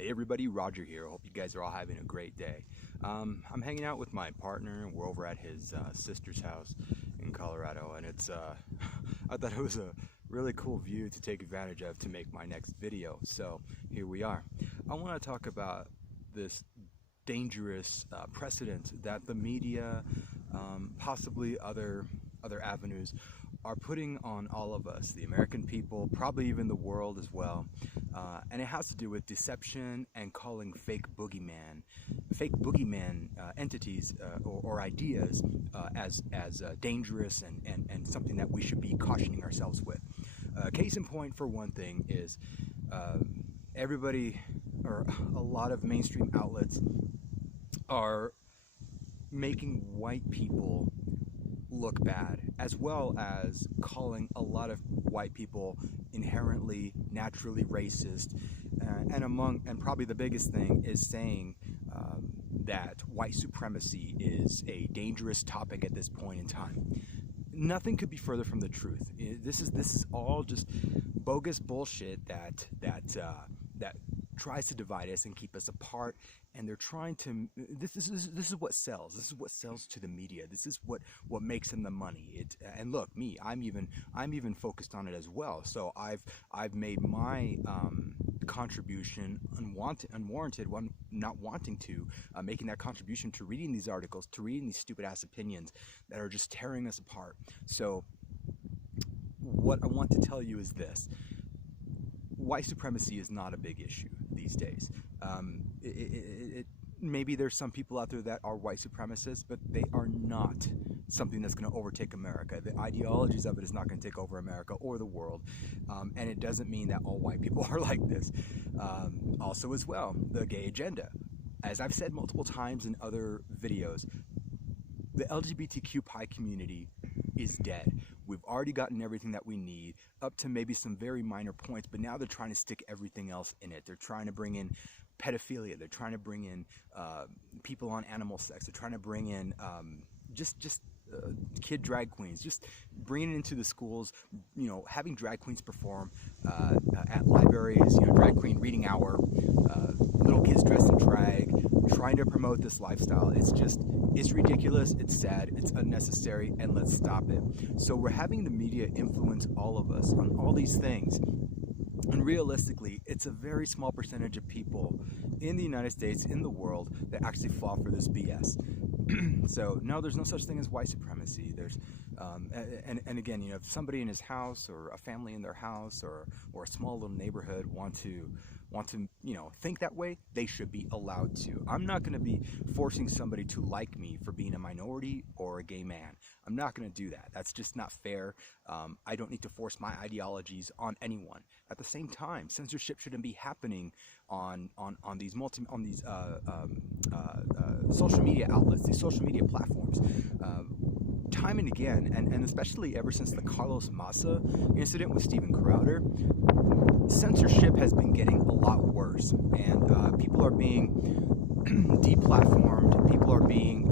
Hey everybody, Roger here. Hope you guys are all having a great day. I'm hanging out with my partner, and we're over at his sister's house in Colorado, and it's I thought it was a really cool view to take advantage of to make my next video. So here we are. I want to talk about this dangerous precedent that the media, possibly other avenues, are putting on all of us, the American people, probably even the world as well. And it has to do with deception and calling fake boogeyman entities or ideas as dangerous and something that we should be cautioning ourselves with. Case in point, for one thing, is everybody, or a lot of mainstream outlets, are making white people look bad, as well as calling a lot of white people inherently, naturally racist, and probably the biggest thing is saying that white supremacy is a dangerous topic at this point in time. Nothing could be further from the truth. This is all just bogus bullshit that tries to divide us and keep us apart, and they're trying to. This is what sells. This is what sells to the media. This is what makes them the money. And look, me, I'm even focused on it as well. So I've made my contribution unwarranted, not wanting to, making that contribution to reading these articles, to reading these stupid ass opinions that are just tearing us apart. So what I want to tell you is this: white supremacy is not a big issue these days. Maybe there's some people out there that are white supremacists, but they are not something that's going to overtake America. The ideologies of it is not going to take over America or the world, and it doesn't mean that all white people are like this. Also, as well, the gay agenda. As I've said multiple times in other videos, the LGBTQ+ community is dead. We've already gotten everything that we need, up to maybe some very minor points, but now they're trying to stick everything else in it. They're trying to bring in pedophilia. They're trying to bring in people on animal sex. They're trying to bring in kid drag queens, just bringing it into the schools, having drag queens perform at libraries, drag queen reading hour, little kids dressed in drag, trying to promote this lifestyle. It's ridiculous, it's sad, it's unnecessary, and let's stop it. So we're having the media influence all of us on all these things. And realistically, it's a very small percentage of people in the United States, in the world, that actually fall for this BS. So no, there's no such thing as white supremacy. There's, and again, if somebody in his house, or a family in their house, or a small little neighborhood want to think that way, they should be allowed to. I'm not going to be forcing somebody to like me for being a minority or a gay man. I'm not going to do that. That's just not fair. I don't need to force my ideologies on anyone. At the same time, censorship shouldn't be happening on these social media outlets, these social media platforms. Time and again, and especially ever since the Carlos Massa incident with Steven Crowder, censorship has been getting a lot worse, and people are being deplatformed, people are being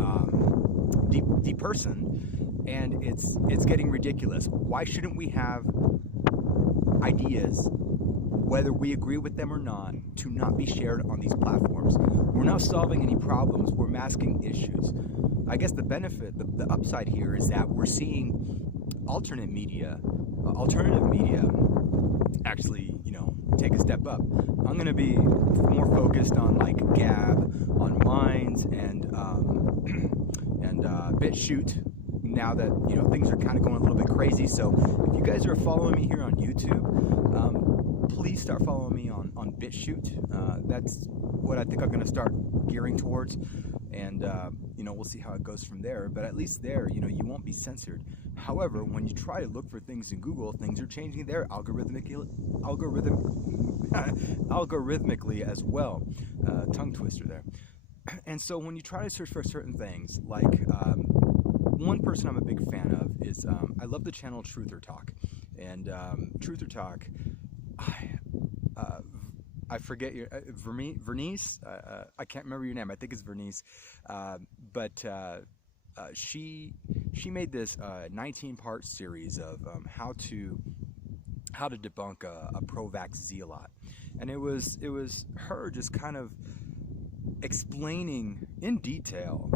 depersoned, and it's getting ridiculous. Why shouldn't we have ideas, whether we agree with them or not, to not be shared on these platforms? We're not solving any problems, we're masking issues. I guess the benefit, the upside here, is that we're seeing alternative media actually, take a step up. I'm going to be more focused on like Gab, on Minds, and BitChute, now that things are kind of going a little bit crazy. So if you guys are following me here on YouTube, please start following me on BitChute. That's what I think I'm going to start gearing towards, and we'll see how it goes from there. But at least there, you won't be censored. However, when you try to look for things in Google, things are changing there algorithmically as well. Tongue twister there. And so when you try to search for certain things, like one person I'm a big fan of is, I love the channel TrutherTalk. And TrutherTalk, I forget your Vernice. I can't remember your name. I think it's Vernice. But she made this 19-part series of how to debunk a pro-vax zealot. and it was her just kind of explaining in detail.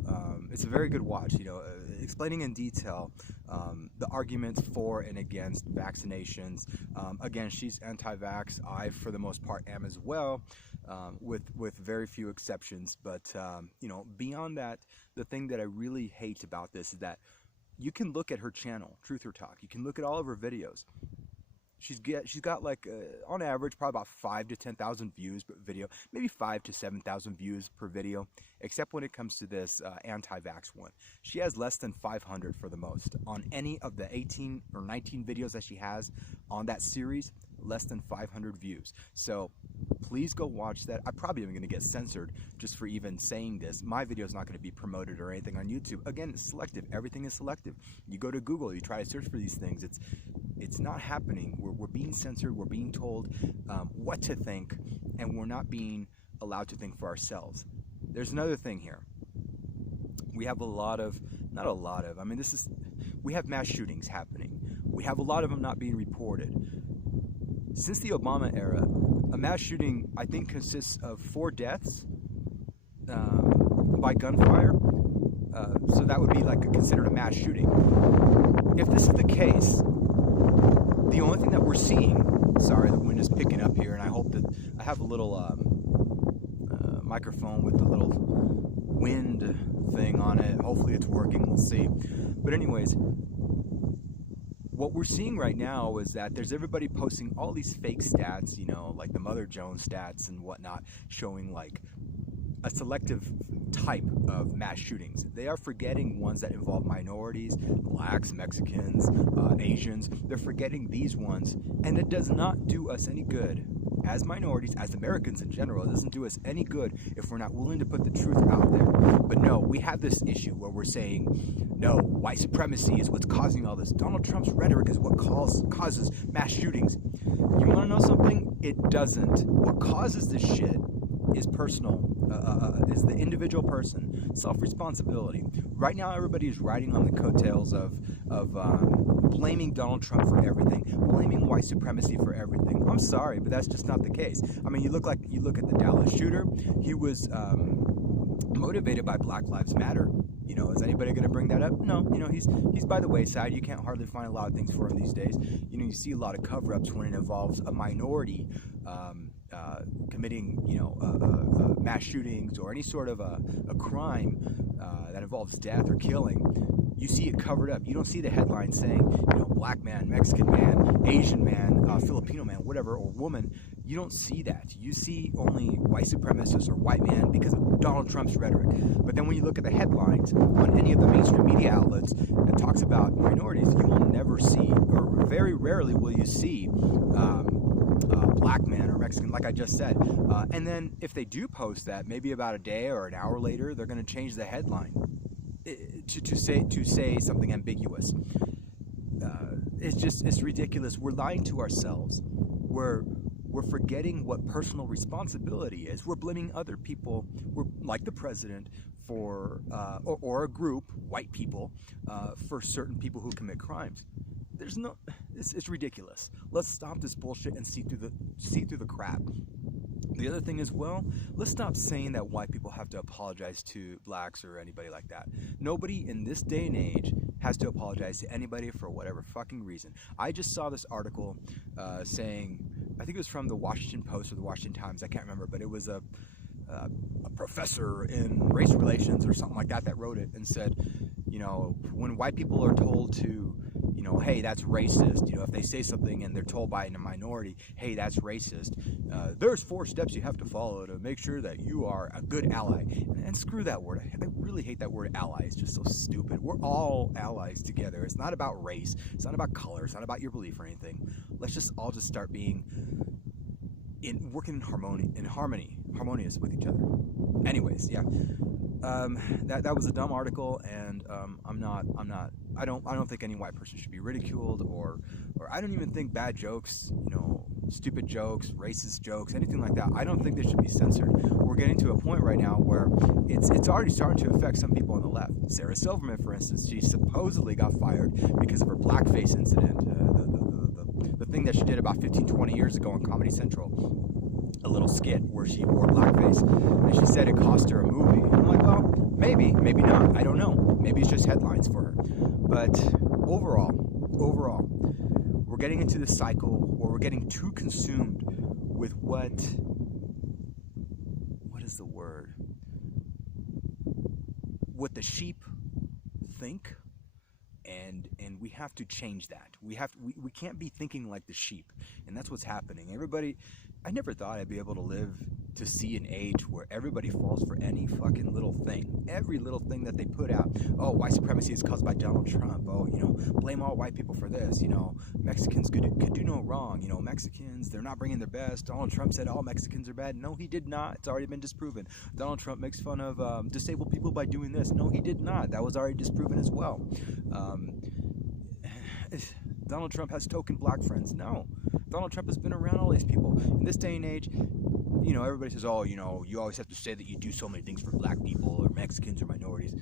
It's a very good watch, explaining in detail the arguments for and against vaccinations. Again, she's anti-vax. I, for the most part, am as well, with very few exceptions. But beyond that, the thing that I really hate about this is that you can look at her channel, TrutherTalk. You can look at all of her videos. She's got like on average probably about 5,000 to 10,000 views per video, maybe 5,000 to 7,000 views per video, except when it comes to this anti-vax one. She has less than 500 for the most on any of the 18 or 19 videos that she has on that series. Less than 500 views. So please go watch that. I probably am going to get censored just for even saying this. My video is not going to be promoted or anything on YouTube. Again, it's selective. Everything is selective. You go to Google, you try to search for these things. It's not happening. We're being censored. We're being told what to think, and we're not being allowed to think for ourselves. There's another thing here. We have we have mass shootings happening. We have a lot of them not being reported. Since the Obama era, a mass shooting, I think, consists of 4 deaths by gunfire. So that would be like considered a mass shooting. If this is the case, the only thing that we're seeing, sorry, the wind is picking up here, and I hope that I have a little microphone with the little wind thing on it. Hopefully it's working, we'll see. But anyways, what we're seeing right now is that there's everybody posting all these fake stats, like the Mother Jones stats and whatnot, showing like a selective type of mass shootings. They are forgetting ones that involve minorities, blacks, Mexicans, Asians. They're forgetting these ones, and it does not do us any good as minorities, as Americans in general. It doesn't do us any good if we're not willing to put the truth out there. But no, we have this issue where we're saying, no, white supremacy is what's causing all this. Donald Trump's rhetoric is what causes mass shootings. You want to know something? It doesn't. What causes this shit is personal, is the individual person, self-responsibility. Right now, everybody is riding on the coattails of blaming Donald Trump for everything, blaming white supremacy for everything. I'm sorry, but that's just not the case. I mean, you look at the Dallas shooter. He was motivated by Black Lives Matter. Is anybody going to bring that up? No. He's by the wayside. You can't hardly find a lot of things for him these days. You see a lot of cover-ups when it involves a minority committing, mass shootings or any sort of a crime that involves death or killing. You see it covered up. You don't see the headline saying, black man, Mexican man, Asian man, Filipino man, whatever, or woman. You don't see that. You see only white supremacists or white man because of Donald Trump's rhetoric. But then when you look at the headlines on any of the mainstream media outlets that talks about minorities, you will never see, or very rarely will you see, black man or Mexican, like I just said. And then if they do post that, maybe about a day or an hour later, they're going to change the headline to say something ambiguous. It's ridiculous. We're lying to ourselves. We're forgetting what personal responsibility is. We're blaming other people, like the president, for or a group, white people, for certain people who commit crimes. It's ridiculous. Let's stop this bullshit and see through the crap. The other thing is, let's stop saying that white people have to apologize to blacks or anybody like that. Nobody in this day and age has to apologize to anybody for whatever fucking reason. I just saw this article saying, I think it was from the Washington Post or the Washington Times, I can't remember, but it was a professor in race relations or something like that wrote it and said, when white people are told to, hey, that's racist, if they say something and they're told by a minority, hey, that's racist, there's 4 steps you have to follow to make sure that you are a good ally. And screw that word. I really hate that word ally. It's just so stupid. We're all allies together. It's not about race. It's not about color. It's not about your belief or anything. Let's just all just start being working in harmonious with each other. Anyways, yeah. That was a dumb article, and I don't think any white person should be ridiculed, or I don't even think bad jokes, stupid jokes, racist jokes, anything like that, I don't think they should be censored. We're getting to a point right now where it's already starting to affect some people on the left. Sarah Silverman, for instance, she supposedly got fired because of her blackface incident, the thing that she did about 15-20 years ago on Comedy Central. a little skit where she wore blackface, and she said it cost her a movie. And I'm like, well, maybe not. I don't know. Maybe it's just headlines for her. But overall, we're getting into this cycle where we're getting too consumed with what is the word? What the sheep think. And we have to change that. We can't be thinking like the sheep, and that's what's happening. Everybody, I never thought I'd be able to live to see an age where everybody falls for any fucking little thing. Every little thing that they put out. Oh, white supremacy is caused by Donald Trump. Oh, blame all white people for this. Mexicans could do no wrong. Mexicans, they're not bringing their best. Donald Trump said all Mexicans are bad. No, he did not. It's already been disproven. Donald Trump makes fun of disabled people by doing this. No, he did not. That was already disproven as well. Donald Trump has token black friends. No, Donald Trump has been around all these people. In this day and age, everybody says, oh, you always have to say that you do so many things for black people or Mexicans or minorities.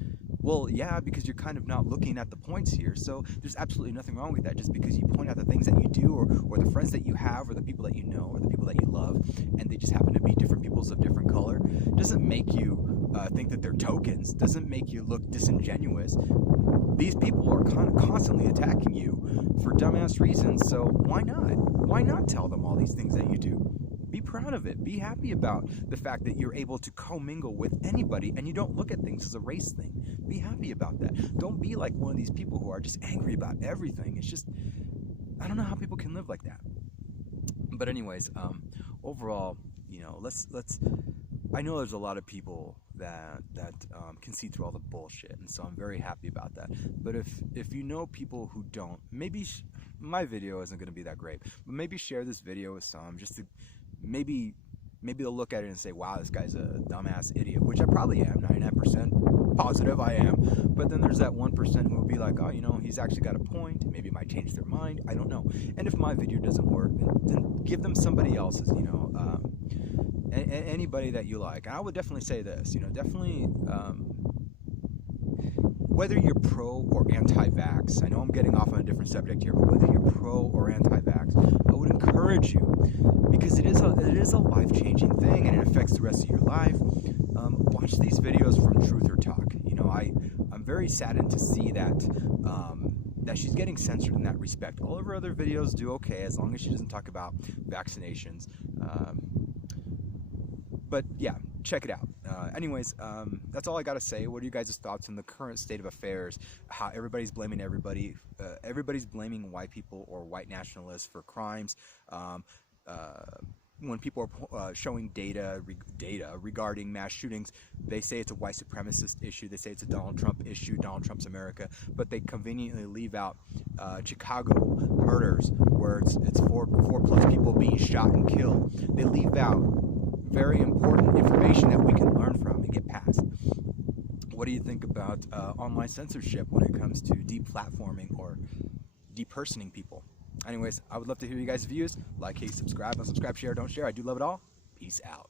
Well, yeah, because you're kind of not looking at the points here. So there's absolutely nothing wrong with that. Just because you point out the things that you do or the friends that you have or the people that you know or the people that you love, and they just happen to be different peoples of different color, doesn't make you think that they're tokens, doesn't make you look disingenuous. These people are constantly attacking you for dumbass reasons, so why not? Why not tell them all these things that you do? Be proud of it. Be happy about the fact that you're able to commingle with anybody and you don't look at things as a race thing. Be happy about that. Don't be like one of these people who are just angry about everything. It's just, I don't know how people can live like that. But anyways, overall, let's I know there's a lot of people that can see through all the bullshit, and so I'm very happy about that. But if you know people who don't, maybe my video isn't going to be that great, but maybe share this video with some, just to maybe they'll look at it and say, wow, this guy's a dumbass idiot, which I probably am, 99% positive I am. But then there's that 1% who will be like, oh, he's actually got a point, maybe it might change their mind, I don't know. And if my video doesn't work, then give them somebody else's, anybody that you like. I would definitely say this, definitely, whether you're pro or anti-vax, I know I'm getting off on a different subject here, but whether you're pro or anti-vax, I would encourage you, because it is a life-changing thing and it affects the rest of your life. Watch these videos from TrutherTalk. I'm very saddened to see that she's getting censored in that respect. All of her other videos do okay as long as she doesn't talk about vaccinations. But yeah, check it out. Anyways, that's all I gotta say. What are you guys' thoughts on the current state of affairs? How everybody's blaming everybody. Everybody's blaming white people or white nationalists for crimes. When people are showing data regarding mass shootings, they say it's a white supremacist issue. They say it's a Donald Trump issue, Donald Trump's America, but they conveniently leave out Chicago murders, where it's four plus people being shot and killed. They leave out very important information that we can learn from and get past. What do you think about online censorship when it comes to deplatforming or depersoning people? Anyways, I would love to hear you guys' views. Like, hate, subscribe, unsubscribe, share, don't share. I do love it all. Peace out.